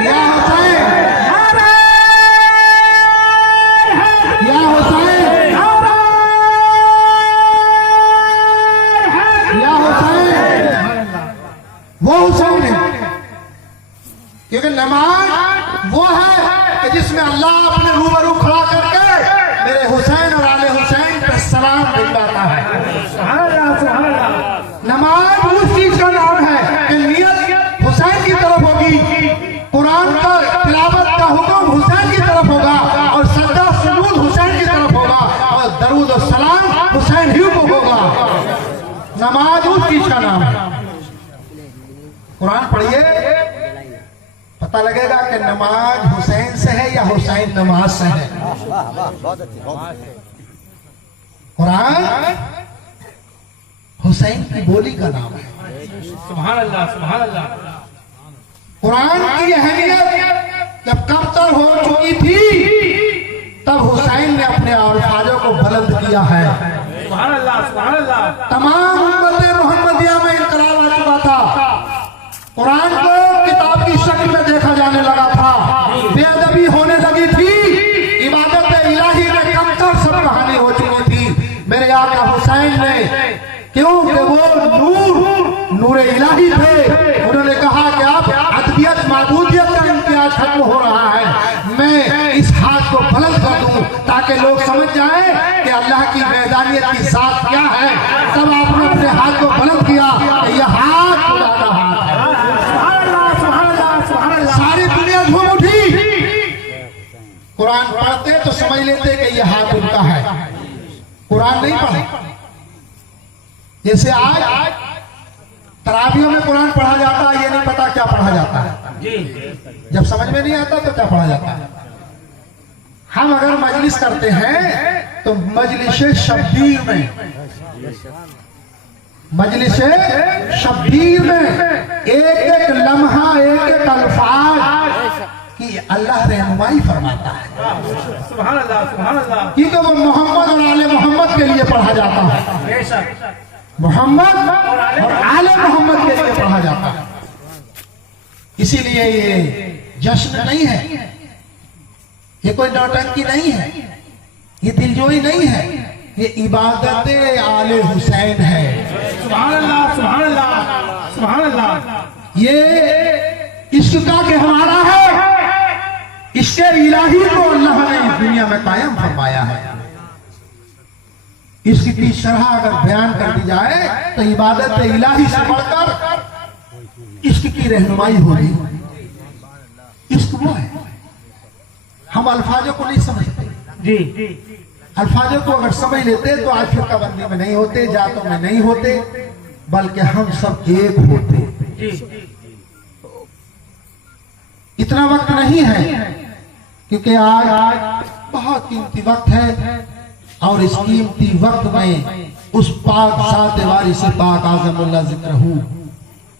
या हुसैन, या हुसैन, या हुसैन। वो हुसैन है, क्योंकि नमाज वो है कि जिसमें अल्लाह अपने रूबरू खड़ा करके मेरे हुसैन और आले हुसैन पे सलाम भिजवाता है। नमाज उस चीज का नाम है कि नियत हुसैन की तरफ होगी, कुरान का तिलावत का हुक्म हुसैन की तरफ होगा और सज्जा सुजूद हुसैन की तरफ होगा और दरूद और सलाम हुसैन ही को होगा। नमाज उस चीज का नाम है। कुरान पढ़िए, पता लगेगा कि नमाज हुसैन से है या हुसैन नमाज से है। कुरान हुसैन की बोली का नाम है। सुभान अल्लाह, सुभान अल्लाह। कुरान की अहमियत जब कब तक हो चुकी थी, तब हुसैन ने अपने अल्फाजों को बुलंद किया है। सुभान अल्लाह, सुभान अल्लाह। तमाम उम्मत मोहम्मदिया में इनकलाब आ चुका था। कुरान को किताब की शक्ल में देखा जाने लगा था, बेअदबी होने लगी थी, इबादत इलाही में कमतर सब कहानी हो चुकी थी। मेरे आका हुसैन ने, क्योंकि वो नूर इलाही थे, उन्होंने कहा कि अब अदबियत माबूदियत का इम्तियाज खत्म हो रहा है, मैं इस हाथ को बुलंद कर दूं ताकि लोग समझ जाएं कि अल्लाह की मैदानियत की जात क्या है। तब आपने अपने हाथ को बुलंद किया, यह हाथ खुदा का हाथ है। सारी दुनिया झूम उठी। कुरान पढ़ते तो समझ लेते कि यह हाथ उनका है। कुरान नहीं पढ़े, जैसे आज तरावियों में कुरान पढ़ा जाता है, ये नहीं पता क्या पढ़ा जाता है। जब समझ में नहीं आता तो क्या पढ़ा जाता है। हम अगर मजलिस करते हैं तो मजलिस शब्बीर में, मजलिस शब्बीर में एक एक लम्हा, एक एक अल्फाज की अल्लाह रहनुमाई फरमाता है। सुभान अल्लाह, सुभान अल्लाह। क्योंकि वो मोहम्मद और आले मोहम्मद के लिए पढ़ा जाता है, मोहम्मद और आले मोहम्मद के लिए पढ़ा जाता है। इसीलिए ये जश्न नहीं है, ये कोई नौटंकी नहीं है, ये दिलजोई नहीं है, ये इबादत आले हुसैन है। सुभान अल्लाह, सुभान अल्लाह, सुभान अल्लाह। ये इश्क का के हमारा है, इसके इलाही को अल्लाह ने इस दुनिया में कायम फरमाया है। इसकी की शरह अगर बयान कर दी जाए तो इबादत इलाही से बढ़कर इश्क की रहनुमाई होगी। इश्क वो है, हम अल्फाजों को नहीं समझते जी। अल्फाजों को अगर समझ लेते तो आज फिरकाबंदी में नहीं होते, जातों में नहीं होते, बल्कि हम सब एक होते। इतना वक्त नहीं है, क्योंकि आज बहुत कीमती वक्त है और इस कीमती वक्त में उस पाक सात वारी से पाक आज़मुल्लाह जिक्र हूं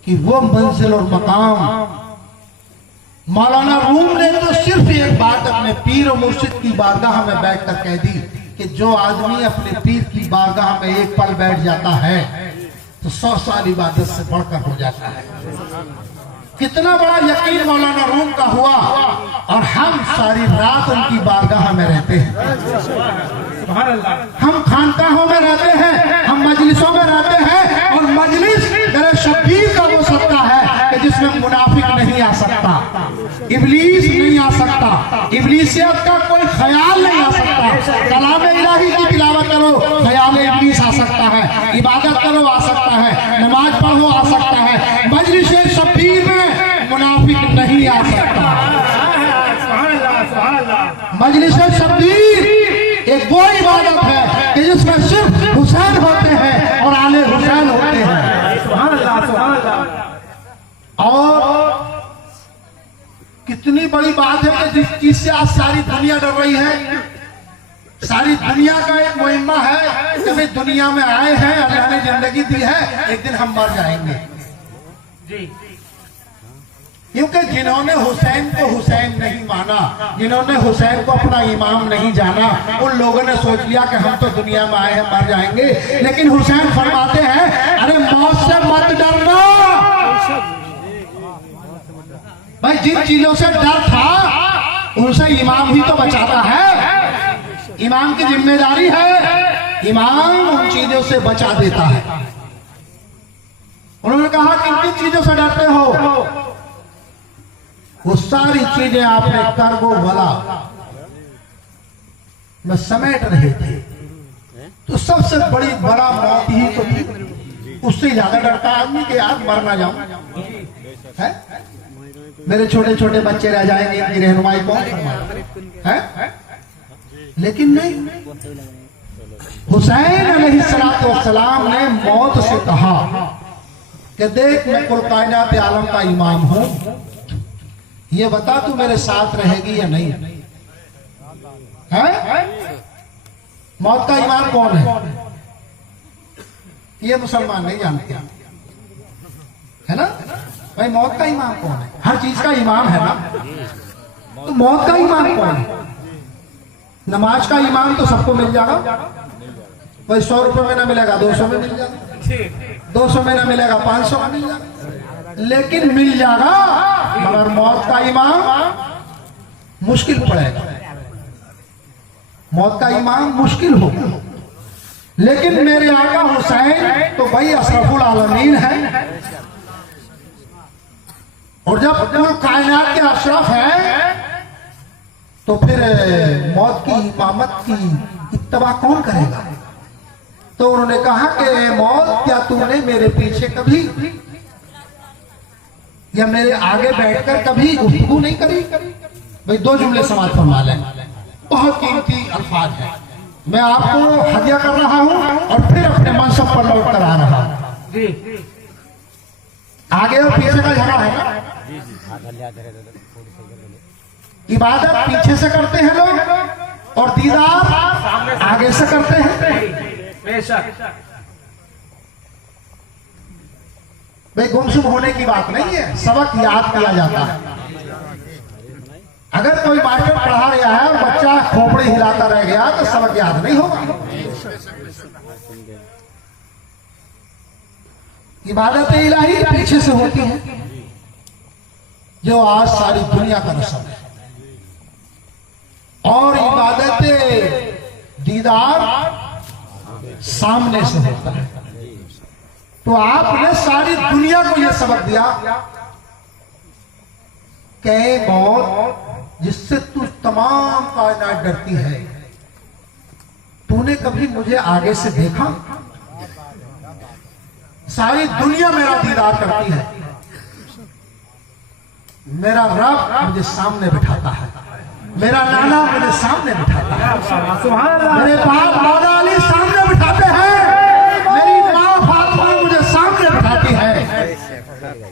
कि वो मंजिल और मकाम मौलाना रूम ने तो सिर्फ एक बात अपने पीर और मुर्शिद की बारगाह में बैठकर कह दी कि जो आदमी अपने पीर की बारगाह में एक पल बैठ जाता है तो 100 साल इबादत से बढ़कर हो जाता है। कितना बड़ा यकीन मौलाना रूम का हुआ, और हम सारी रात उनकी बारगाह में रहते हैं। हम खानकाहों में रहते हैं, हम मजलिसों में रहते हैं, और मजलिस मेरे शब्बीर का वो सत्ता है कि जिसमें मुनाफिक नहीं आ सकता, इब्लीस नहीं आ सकता, इब्लीसियत का कोई ख्याल नहीं आ सकता। कलाम इलाही की तिलावत करो, ख्याल इब्लीस आ सकता है, इबादत करो आ सकता है, नमाज पढ़ो आ सकता है, मजलिस शब्बीर में मुनाफिक नहीं आ सकता। मजलिस शब्बीर एक वो इबादत है कि जिसमें सिर्फ हुसैन होते हैं और आले हुसैन होते हैं। और कितनी बड़ी बात है कि जिस चीज से आज सारी दुनिया डर रही है, सारी दुनिया का एक मुहिम्मा है कि भाई दुनिया में आए हैं, अल्लाह ने जिंदगी दी है, एक दिन हम मर जाएंगे। क्योंकि जिन्होंने हुसैन को हुसैन नहीं माना, जिन्होंने हुसैन को अपना इमाम नहीं जाना, उन लोगों ने सोच लिया कि हम तो दुनिया में आए हैं, मर जाएंगे। लेकिन हुसैन फरमाते हैं, अरे मौत से मत डरना, भाई जिन चीजों से डर था उनसे इमाम ही तो बचाता है। इमाम की जिम्मेदारी है, इमाम उन चीजों से बचा देता है। उन्होंने कहा किन किन चीजों से डरते हो? वो सारी चीजें आपने कर वो भला में समेट रहे थे, तो सबसे बड़ा मौत ही तो थी। उससे ज्यादा डरता आदमी कि यार मर ना जाऊं, है? मेरे छोटे छोटे बच्चे रह जाएंगे, इनकी रहनुमाई कौन है? लेकिन नहीं, हुसैन अलैहिस्सलाम ने मौत से कहा कि देख मैं कुल कायनात आलम का इमाम हूं, ये बता तू मेरे साथ रहेगी या नहीं है? मौत का इमाम कौन है? ये मुसलमान नहीं जानते, है ना भाई? मौत का इमाम कौन है? हर चीज का इमाम है ना, तो मौत का इमाम कौन है? नमाज का इमाम तो सबको मिल जाएगा भाई, 100 रुपए में ना मिलेगा 200 में मिल जाएगा, 200 में ना मिलेगा 500 में मिल जाएगा, लेकिन मिल जाएगा। मगर मौत का इमाम मुश्किल पड़ेगा, मौत का इमाम मुश्किल होगा। लेकिन मेरे आका हुसैन तो भाई अशरफुल आलमीन है, और जब कुल कायनात के अशरफ है तो फिर मौत की इमामत की इत्तबा कौन करेगा? तो उन्होंने कहा कि मौत क्या तूने मेरे पीछे कभी या मेरे आगे बैठकर कभी गुफ्तगू नहीं करी? भाई 2 जुमले समाज फरमा लें, बहुत कीमती अल्फाज है। मैं आपको हदिया कर रहा हूं और फिर अपने मनसब पर लौट कर आ रहा हूं। आगे और पीछे का झगड़ा है ना, इबादत पीछे से करते हैं लोग और दीदार आगे से करते हैं। भाई गुमसुम होने की बात नहीं है, सबक याद किया जाता है। अगर कोई मास्टर पढ़ा रहा है और बच्चा खोपड़ी हिलाता रह गया तो सबक याद नहीं होगा। इबादत इलाही पीछे से होती है, जो आज सारी दुनिया का रस्म है, और इबादत दीदार सामने से होता है। तो आपने सारी दुनिया को यह सबक दिया कि मौत जिससे तू तमाम कायनात डरती है, तूने कभी मुझे आगे से देखा? सारी दुनिया मेरा दीदार करती है, मेरा रब मुझे सामने बिठाता है, मेरा नाना मुझे सामने बिठाता है, मेरे बाप मौला अली सामने बिठाते हैं, मेरी माँ फातिमा मुझे सामने बिठाती है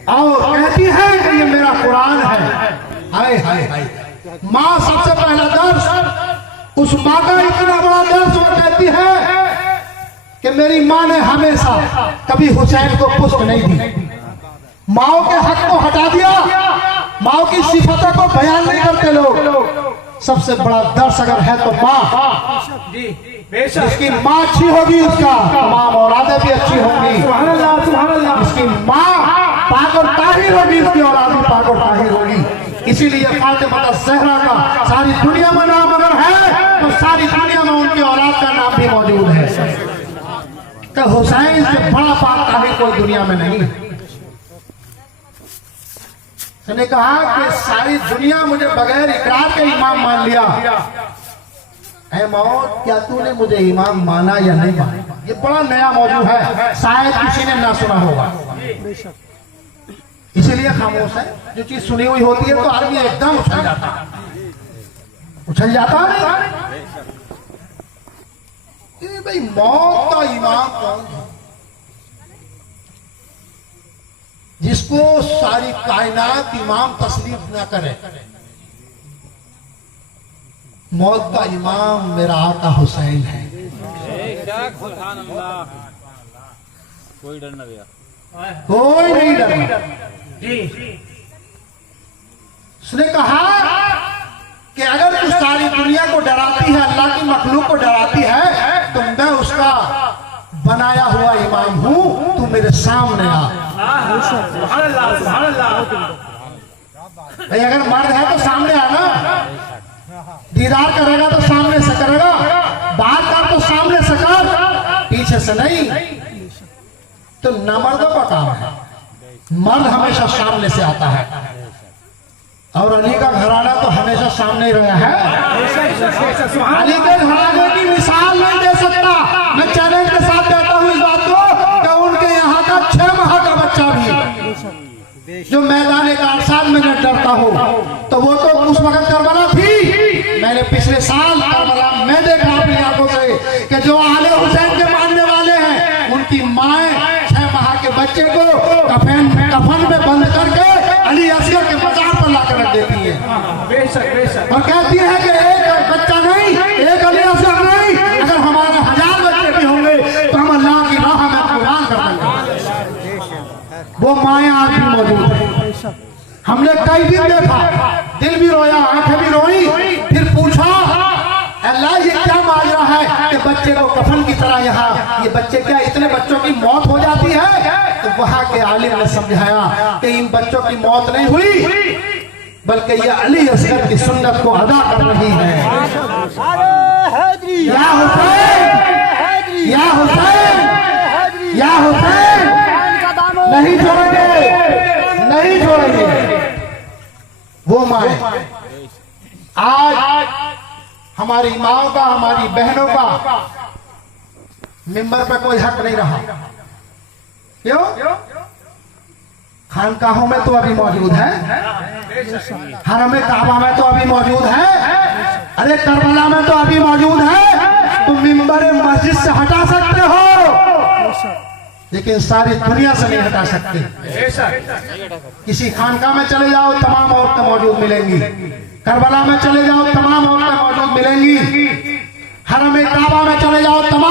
और कहती है कि ये मेरा कुरान है। हाय हाय हाय, माँ सबसे पहला दर्श, उस माँ का इतना बड़ा दर्श वो कहती है कि मेरी माँ ने हमेशा कभी हुसैन को पुष्ट नहीं दी, माओ के हक को हटा दिया, माओ की सिफतों को बयान नहीं करते लोग। सबसे बड़ा दर्श अगर है तो माँ, जिसकी माँ अच्छी होगी उसका माँ औलादे भी अच्छी होंगी, इसकी माँ पाक और ताहिर होगी उसकी औलाद भी पाक और ताहिर होगी। इसीलिए फातिमा ज़हरा का सारी दुनिया में नाम अगर है तो सारी दुनिया में उनकी औलाद का नाम भी मौजूद है। तो हुसैन से बड़ा पाक ताहिर कोई दुनिया में नहीं है। उसने कहा कि सारी दुनिया मुझे बगैर इकरार के इमाम मान लिया, ऐ मौत क्या तूने मुझे इमाम माना या नहीं माना? ये बड़ा नया मौजू है, शायद किसी ने ना सुना होगा, इसीलिए खामोश है। जो चीज सुनी हुई होती है तो आदमी एकदम उछल जाता है। भाई मौत का इमाम कौन है? जिसको सारी कायनात इमाम तस्लीफ न करे। मौत का इमाम मेरा आका हुसैन है। कोई डर न गया, कोई नहीं डरना। उसने कहा कि अगर तू सारी दुनिया को डराती है, अल्लाह की मखलूक को डराती है, तो मैं उसका बनाया हुआ इमाम हूं, तू मेरे सामने आ। भाई अगर मर्द है तो सामने आना, दीदार करेगा तो सामने से करेगा, बात कर तो सामने से कर, पीछे से नहीं। तो न मर्दों का काम है, मर्द हमेशा सामने से आता है, और अली का घराना तो हमेशा सामने ही रहा है। अली के घराने की मिसाल नहीं दे सकता, मैं चैलेंज के साथ कहता हूँ इस बात को कि उनके यहाँ का 6 माह का बच्चा भी जो मैदान कारसाज में न डरता हो, तो वो तो उस वक्त करबला थी। मैंने पिछले साल करबला में देखा अपनी आंखों से कि जो आले हुसैन के मानने वाले हैं, उनकी माएँ 6 माह के बच्चे को कफन में बंद करके अली असगर के मजार पर लाकर रख देती है, और कहती है कि एक बच्चा नहीं, एक अली असगर नहीं, अगर हमारे 1000 बच्चे भी होंगे तो हम अल्लाह की राह में कुर्बान कर देंगे। वो माएँ आज भी मौजूद है। हमने कई दिन देखा, दिल भी रोया, आंखें भी रोई, फिर पूछा अल्लाह ये क्या माजरा है कि बच्चे को कफन की तरह यहाँ, ये बच्चे क्या इतने बच्चों की मौत हो जाती है? तो वहां के आलिम ने समझाया कि इन बच्चों की मौत नहीं हुई, बल्कि ये अली असगर की सुन्नत को अदा कर रही है। या हुसैन, या हुसैन, या हुसैन, नहीं छोड़ेंगे, नहीं छोड़ेंगे। वो माए आज हमारी माओ का, हमारी बहनों का मिंबर पे कोई हक नहीं रहा। क्यों? खानकाहों में तो अभी मौजूद है, हरम काबा में तो अभी मौजूद है, अरे करबला में तो अभी मौजूद है। तुम मिंबर मस्जिद से हटा सकते हो, लेकिन सारी दुनिया से नहीं हटा सकते। किसी खानका में चले जाओ, तमाम औरतें मौजूद मिलेंगी, करबला में चले जाओ, तमाम औरतें मौजूद मिलेंगी, हरम काबा में चले जाओ, तमाम